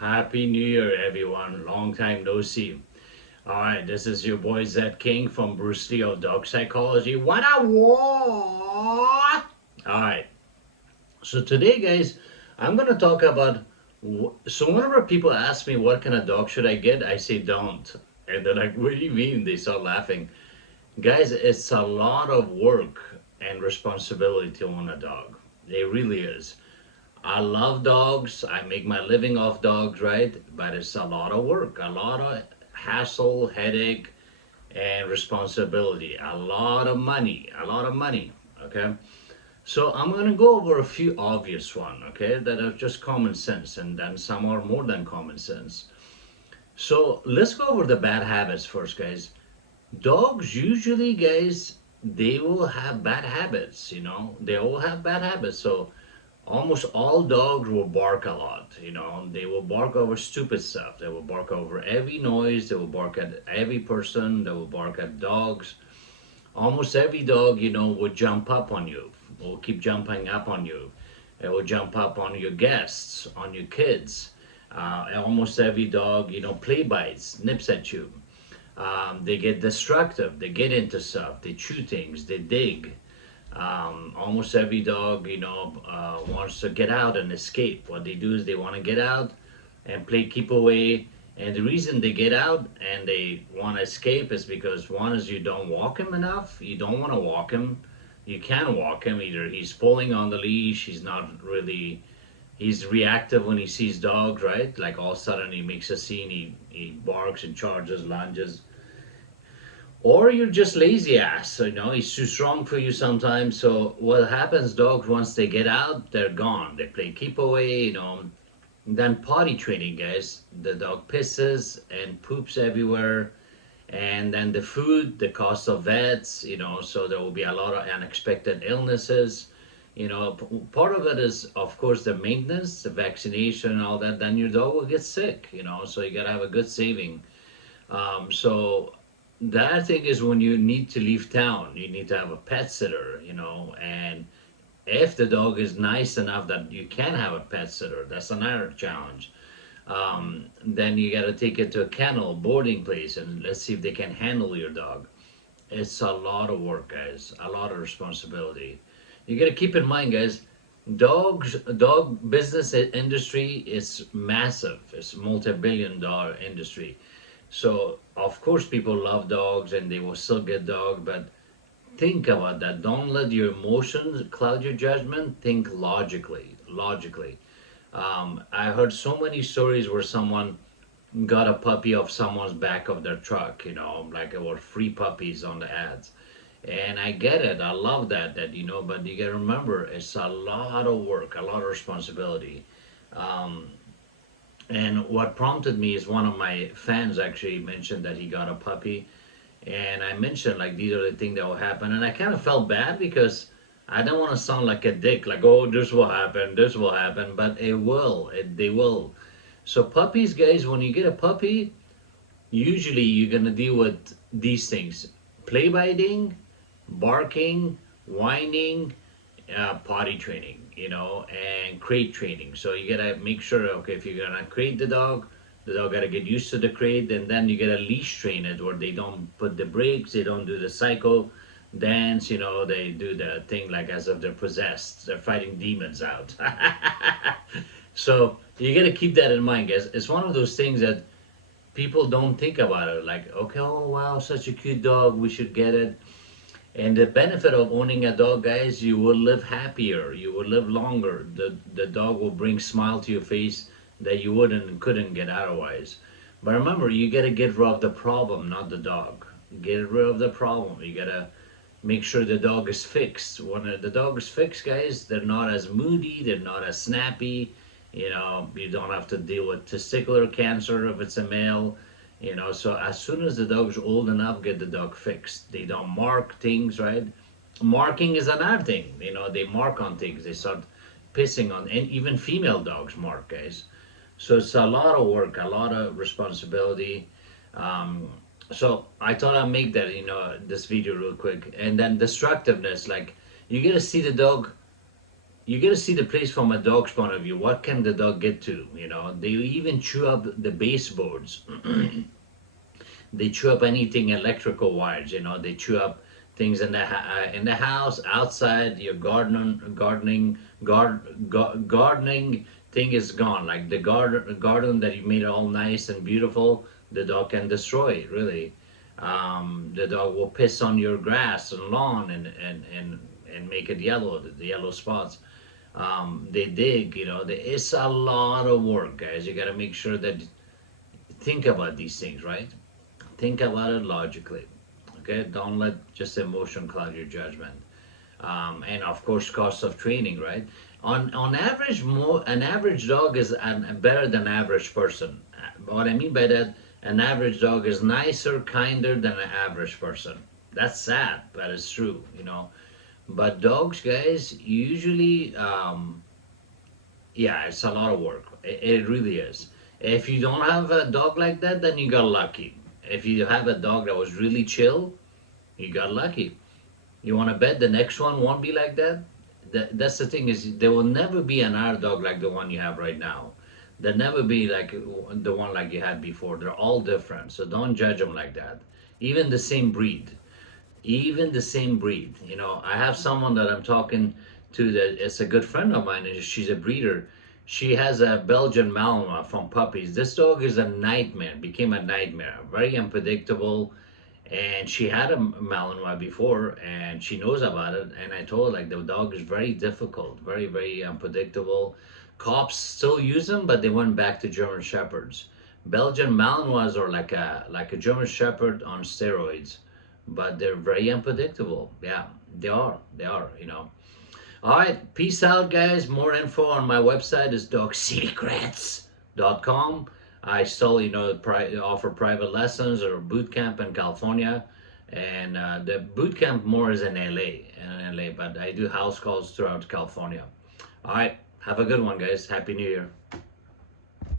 Happy New Year, everyone. Long time no see. All right, this is your boy Zed King from Bruce Lee of Dog Psychology. What I want. All right, so today, guys, I'm gonna talk about. So whenever people ask me what kind of dog should I get, I say don't, and they're like, "What do you mean?" They start laughing. Guys, it's a lot of work and responsibility to own a dog. It really is. I love dogs. I make my living off dogs, right? But it's a lot of work, a lot of hassle, headache, and responsibility. A lot of money, a lot of money. Okay. So I'm gonna go over a few obvious one, okay, that are just common sense, and then some are more than common sense. So let's go over the bad habits first, guys. Dogs usually, guys, they will have bad habits. They all have bad habits. So almost all dogs will bark a lot. They will bark over stupid stuff. They will bark over every noise. They will bark at every person. They will bark at dogs. Almost every dog, will jump up on you, will keep jumping up on you. It will jump up on your guests, on your kids. Almost every dog, play bites, nips at you. They get destructive. They get into stuff. They chew things. They dig. Almost every dog, wants to get out and escape. What they do is they want to get out and play keep away. And the reason they get out and they want to escape is because one is you don't walk him enough. You don't want to walk him. You can walk him. Either he's pulling on the leash. He's not really. He's reactive when he sees dogs, right? Like all of a sudden he makes a scene. He barks and charges, lunges, or you're just lazy ass. He's too strong for you sometimes. So what happens, dogs, once they get out, they're gone. They play keep away. Then potty training, guys. The dog pisses and poops everywhere. And then the food, the cost of vets. So there will be a lot of unexpected illnesses. Part of it is, of course, the maintenance, the vaccination, and all that. Then your dog will get sick. So you gotta have a good saving. So the other thing is, when you need to leave town, you need to have a pet sitter, and if the dog is nice enough that you can have a pet sitter, that's another challenge. Then you got to take it to a kennel, boarding place, and let's see if they can handle your dog. It's a lot of work, guys, a lot of responsibility. You got to keep in mind, guys, dog business industry is massive. It's a multi-billion-dollar industry. So of course people love dogs and they will still get dog, but think about that. Don't let your emotions cloud your judgment. Think logically. Logically. I heard so many stories where someone got a puppy off someone's back of their truck, like it were free puppies on the ads. And I get it. I love that, but you gotta remember it's a lot of work, a lot of responsibility. Um, and what prompted me is one of my fans actually mentioned that he got a puppy, and I mentioned like these are the things that will happen, and I kind of felt bad because I don't want to sound like a dick, like oh this will happen, but it will, they will. So puppies, guys, when you get a puppy, usually you're gonna deal with these things: play biting, barking, whining, potty training, and crate training. So you gotta make sure, okay, if you're gonna crate the dog gotta get used to the crate, and then you gotta leash train it where they don't put the brakes, they don't do the cycle dance, they do the thing like as if they're possessed, they're fighting demons out. So you gotta keep that in mind, guys. It's one of those things that people don't think about it. Like, okay, oh wow, such a cute dog, we should get it. And the benefit of owning a dog, guys, you will live happier. You will live longer. The dog will bring smile to your face that you wouldn't and couldn't get otherwise. But remember, you gotta get rid of the problem, not the dog. Get rid of the problem. You gotta make sure the dog is fixed. When the dog is fixed, guys, they're not as moody. They're not as snappy. You don't have to deal with testicular cancer if it's a male. So as soon as the dog's old enough, get the dog fixed. They don't mark things, right? Marking is another thing. They mark on things. They start pissing on, and even female dogs mark, guys. So it's a lot of work, a lot of responsibility. So I thought I'd make that, this video real quick. And then destructiveness, like you get to see the dog you got to see the place from a dog's point of view. What can the dog get to? You know, they even chew up the baseboards. They chew up anything electrical wires. You know, they chew up things in the house, outside. Your gardening thing is gone. Like the garden that you made all nice and beautiful, the dog can destroy it. Really, the dog will piss on your grass and lawn and make it yellow. The yellow spots. They dig. You know, it's a lot of work, guys. You got to make sure that think about these things, right? Think about it logically. Okay, don't let just emotion cloud your judgment. And of course, cost of training, right? On average, an average dog is better than average person. What I mean by that, an average dog is nicer, kinder than an average person. That's sad, but it's true, you know. But dogs, guys, usually, yeah, it's a lot of work. It really is. If you don't have a dog like that, then you got lucky. If you have a dog that was really chill, you got lucky. You want to bet the next one won't be like that? That's the thing is there will never be another dog like the one you have right now. There'll never be like the one like you had before. They're all different, so don't judge them like that. Even the same breed, even the same breed. You know, I have someone that I'm talking to that is a good friend of mine, and she's a breeder. She has a Belgian Malinois from puppies. This dog is a nightmare, became a nightmare, very unpredictable. And she had a Malinois before, and she knows about it. And I told her like the dog is very difficult, very unpredictable. Cops still use them, but they went back to German Shepherds. Belgian Malinois are like a German Shepherd on steroids, but they're very unpredictable. Yeah, they are. They are. You know. All right, peace out, guys. More info on my website is dogsecrets.com. I still, you know, offer private lessons or boot camp in California, and the boot camp more is in LA, but I do house calls throughout California. All right, have a good one, guys. Happy New Year.